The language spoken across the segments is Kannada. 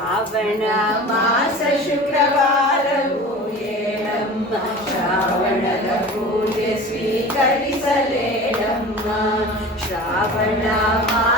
శ్రావణ మాస శుక్రవారము ఏడమ్మ. శ్రావణద పూజ స్వీకరిసలేడమ్మ. శ్రావణ మా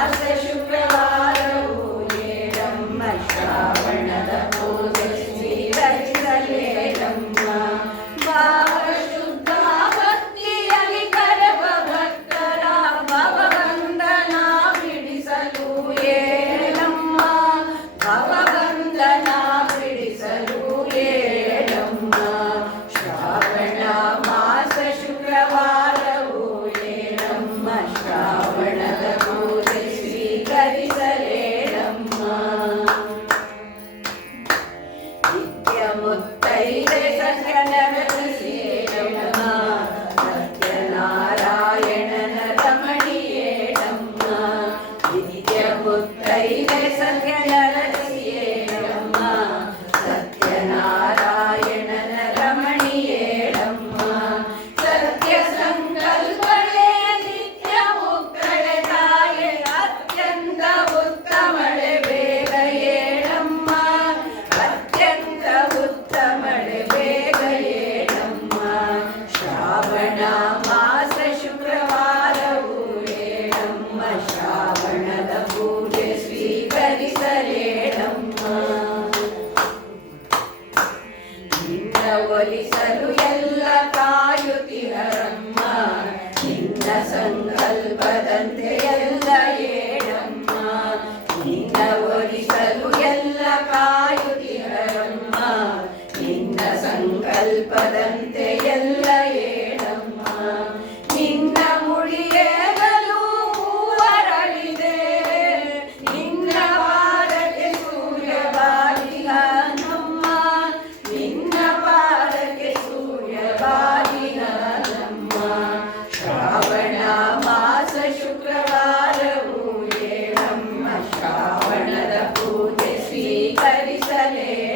Muthai, they said, can never see. ಶ್ರಾವಣದ ಪೂಜೆ ಸ್ವೀಕರಿಸಲೇಳಮ್ಮ ನಿನ್ನ ಒಲಿಸಲು ಎಲ್ಲ ಕಾಯುತ್ತಿರಮ್ಮ. ನಿನ್ನ ಸಂಗ Jerusalém.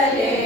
Jerusalem.